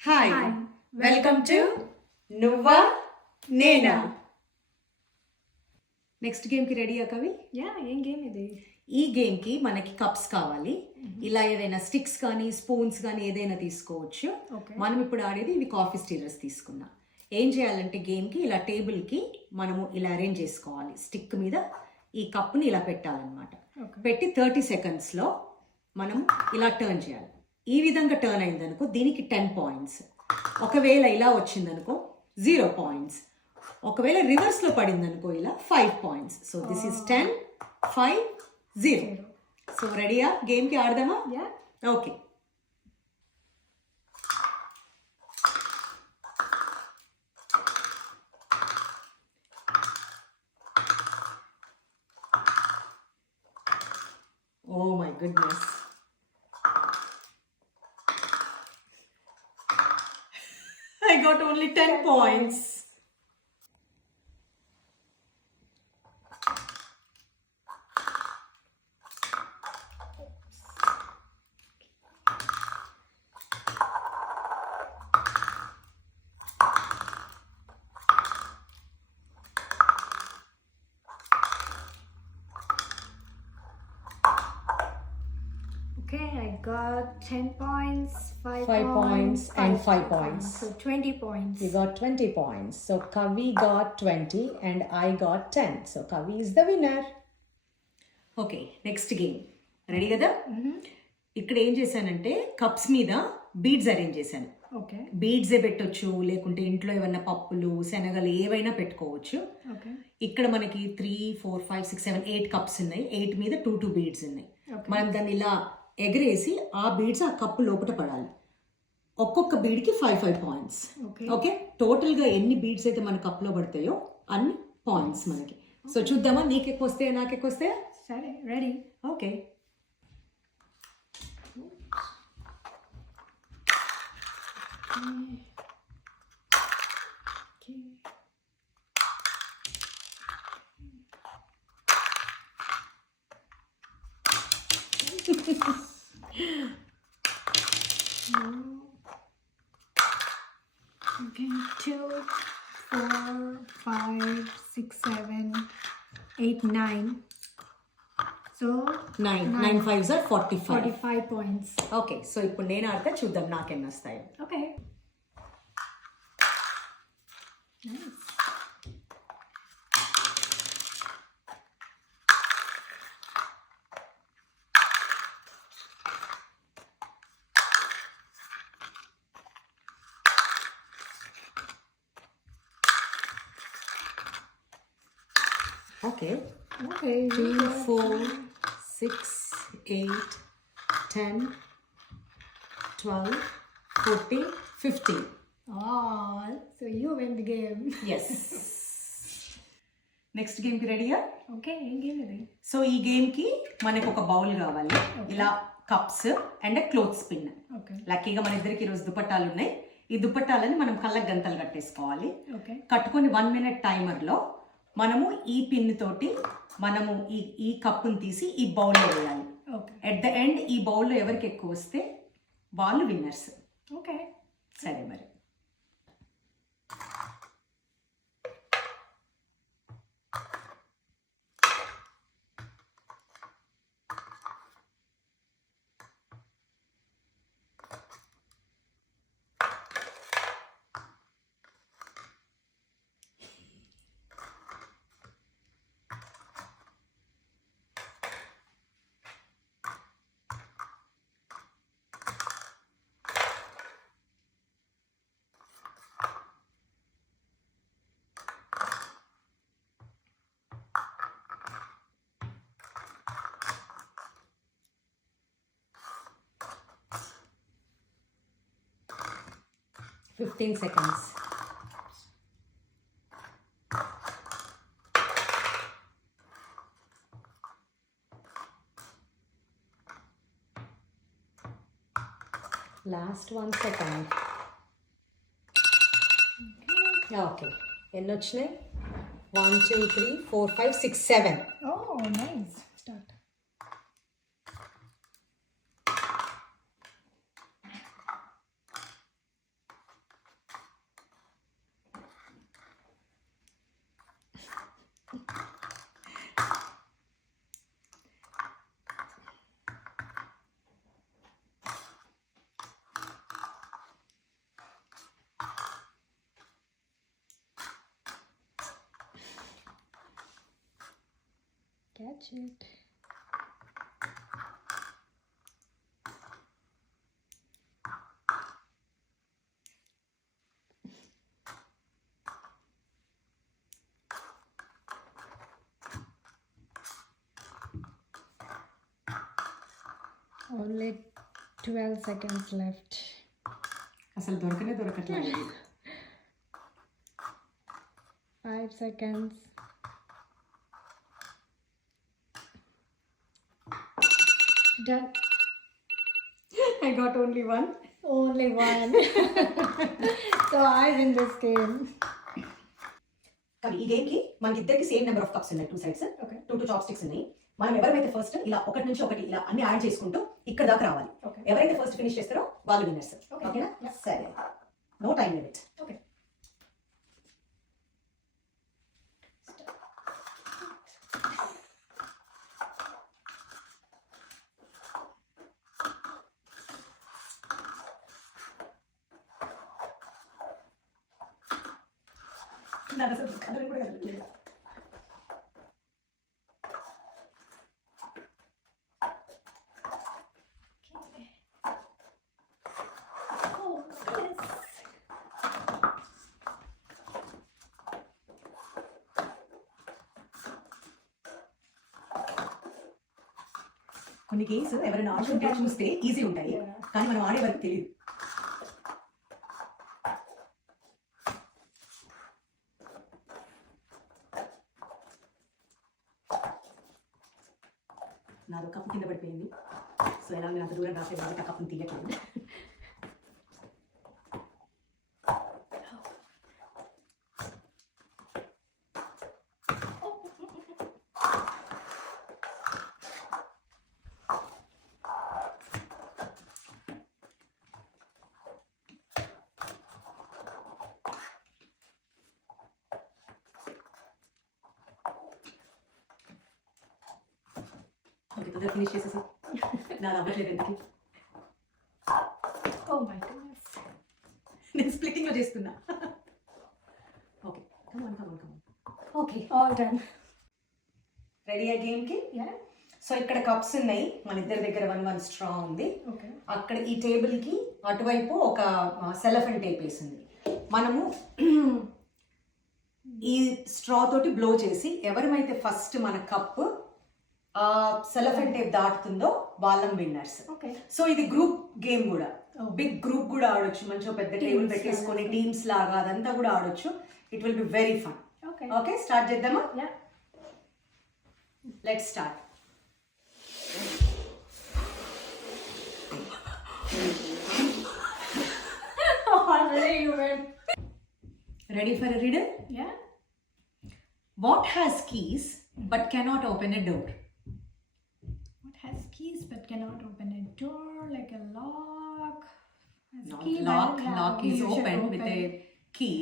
Hi Hi, welcome to నువ్వా నేనా. నెక్స్ట్ గేమ్కి రెడీయా కవి? ఏం గేమ్ ఇది? ఈ గేమ్కి మనకి కప్స్ కావాలి. ఇలా ఏదైనా స్టిక్స్ కానీ స్పూన్స్ కానీ ఏదైనా తీసుకోవచ్చు. Okay. మనం ఇప్పుడు ఆడేది ఇవి కాఫీ స్టీరర్స్ తీసుకున్నాం. ఏం చేయాలంటే గేమ్కి ఇలా టేబుల్కి మనము ఇలా అరేంజ్ చేసుకోవాలి. స్టిక్ మీద ఈ కప్ని ఇలా పెట్టాలన్నమాట. Okay. పెట్టి 30 సెకండ్స్లో మనం ఇలా టర్న్ చేయాలి. ఈ విధంగా టర్న్ అయిందనుకో దీనికి 10 పాయింట్స్. ఒకవేళ ఇలా వచ్చిందనుకో 0 పాయింట్స్. ఒకవేళ రివర్స్లో పడిందనుకో ఇలా 5 పాయింట్స్. So this is 10, 5, 0. సో రెడీయా? గేమ్కి ఆడదామా? Yeah. Okay. Oh my goodness. I got only 10 points. Okay, I got 10 points, 5 5 points and 5 points. So 20 points. You got 20 points. So Kavi got 20 and I got 10. So Kavi is the winner. Okay, next game ready కదా? ఇక్కడ ఏం చేశానంటే కప్స్ మీద beads arrange చేశాను. Okay. బీడ్సే పెట్టొచ్చు, లేకుంటే ఇంట్లో ఏమన్నా పప్పులు శనగలు ఏవైనా పెట్టుకోవచ్చు. Okay. ఇక్కడ మనకి 3, 4, 5, 6, 7, 8 కప్స్ ఉన్నాయి. 8 మీద 2 బీడ్స్ ఉన్నాయి. Okay. మనం దాన్ని ఇలా ఎగరేసి ఆ బీడ్స్ ఆ కప్పు లోపల పడాలి. ఒక్కొక్క బీడ్కి 5 పాయింట్స్. Okay. ఓకే, టోటల్గా ఎన్ని బీడ్స్ అయితే మన కప్లో పడతాయో అన్ని పాయింట్స్ మనకి. సో చూద్దామా, నీకు ఎక్కువ వస్తాయా నాకు ఎక్కువ వస్తాయా? Sorry, ready. Okay. Okay. Okay, 2, 4, 5, 6, 7, 8, 9. So 9 5s are 45. 45 points. Okay, so ఇప్పుడు నేను ఆడితే చూద్దాం నాకెన్ని వస్తాయో. Okay. Nice. Okay, Okay. 2, 4, 6, 8, 10, 12, 14, 15. Oh, so you win the game. Yes. Next గేమ్కి రెడీయా? Okay, ఏం గేమ్ ఇది? సో ఈ గేమ్కి మనకు ఒక బౌల్ కావాలి. ఇలా cups and cloth spin. Okay. లక్కీగా మన ఇద్దరికి ఈరోజు దుపట్టాలు ఉన్నాయి. ఈ దుపట్టాలని మనం కళ్ళకు గంతలు కట్టేసుకోవాలి. Okay. కట్టుకొని 1 minute టైమర్లో మనము ఈ పిన్ తోటి మనము ఈ కప్పుని తీసి ఈ బౌల్లో వేయాలి. Okay. ఎట్ ద ఎండ్ ఈ బౌల్లో ఎవరికి ఎక్కువ వస్తే వాళ్ళు విన్నర్స్. Okay. సరే మరి. Fifteen seconds. Last 1 second. Okay. ఎన్ని వచ్చినాయి? 1, 2, 3, 4, 5, 6, 7. Oh, nice. Start. catch it. Only 12 seconds left. అసలు దొరకట్లేదు 5 seconds. Done. I got only one. Only one. So I win this game. కానీ ఈ గేమ్ కి మనకి ఇద్దరికి సేమ్ నెంబర్ ఆఫ్ కప్స్ ఉన్నాయి, 2 సైడ్స్, Okay. 2 చాప్ స్టిక్స్ ఉన్నాయి. మనం ఎవరైతే ఫస్ట్ ఇలా ఒకటి నుంచి ఒకటి ఇలా అన్ని యాడ్ చేసుకుంటూ ఇక్కడ దాకా రావాలి. Okay. ఎవరైతే ఫస్ట్ ఫినిష్ చేస్తారో వాళ్ళు విన్నర్స్. Okay. ఓకేనా? Yeah. సరే, నో టైం లిమిట్. Okay. నాకు అసలు కలర్ కూడా కలగట్లేదు. Oh, yes. కొన్ని గేమ్స్ ఎవరైనా ఆడుతుంటే చూస్తే ఈజీ ఉంటాయి, Yeah. కానీ మనం ఆడే వరకు తెలియదు. నాదో కప్పు కింద పడిపోయింది. సో ఎలా అంత దూరం రాసే కాబట్టి ఆ కప్పుని తీయట్లేదు. ఓకే, తొందరగా ఫినిష్ చేసేసి. నాది అవ్వట్లేదు ఎందుకు. Oh my goodness. నేను స్ప్లిట్టింగ్ లో చేస్తున్నా. Okay, come on come on come on. Okay, All done. Ready ఆ గేమ్ కి. Yeah. సో ఇక్కడ కప్స్ ఉన్నాయి, మన ఇద్దరి దగ్గర 1 స్ట్రా ఉంది. Okay. అక్కడ ఈ టేబుల్ కి అటువైపు ఒక సెలఫన్ టేప్ వేసింది. మనము ఈ స్ట్రా తోటి బ్లో చేసి ఎవరిమైతే ఫస్ట్ మన కప్ ఆ సెలఫన్ టేప్ దాటుతుందో వాళ్ళం విన్నర్స్. Okay. సో ఇది గ్రూప్ గేమ్ కూడా, Oh. బిగ్ గ్రూప్ కూడా ఆడొచ్చు. మంచిగా పెద్ద టేబుల్ Teams పెట్టేసుకొని లాగా. టీమ్స్ లాగా అదంతా కూడా ఆడొచ్చు. It will be very fun. Okay. Okay, start చేద్దామా? Yeah. Let's start. Already you win. Ready for reader? Yeah. What has keys but cannot open a door? What has keys but cannot open a door, like a lock? Has Not key, lock. but yeah, Lock is you should open with a key.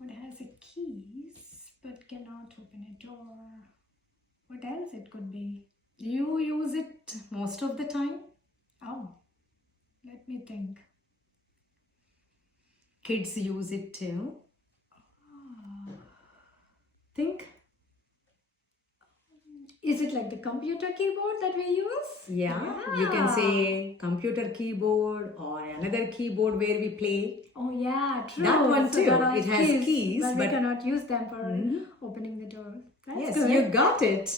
What has a keys but cannot open a door? What else it could be? You use it most of the time. Oh, let me think. Kids use it too. Think. Is it like the computer keyboard that we use? Yeah, you can say computer keyboard or another keyboard where we play. Oh yeah, true. That one So too. there are It has keys, but we but- cannot use them for opening the door. That's Yes, good. you got it.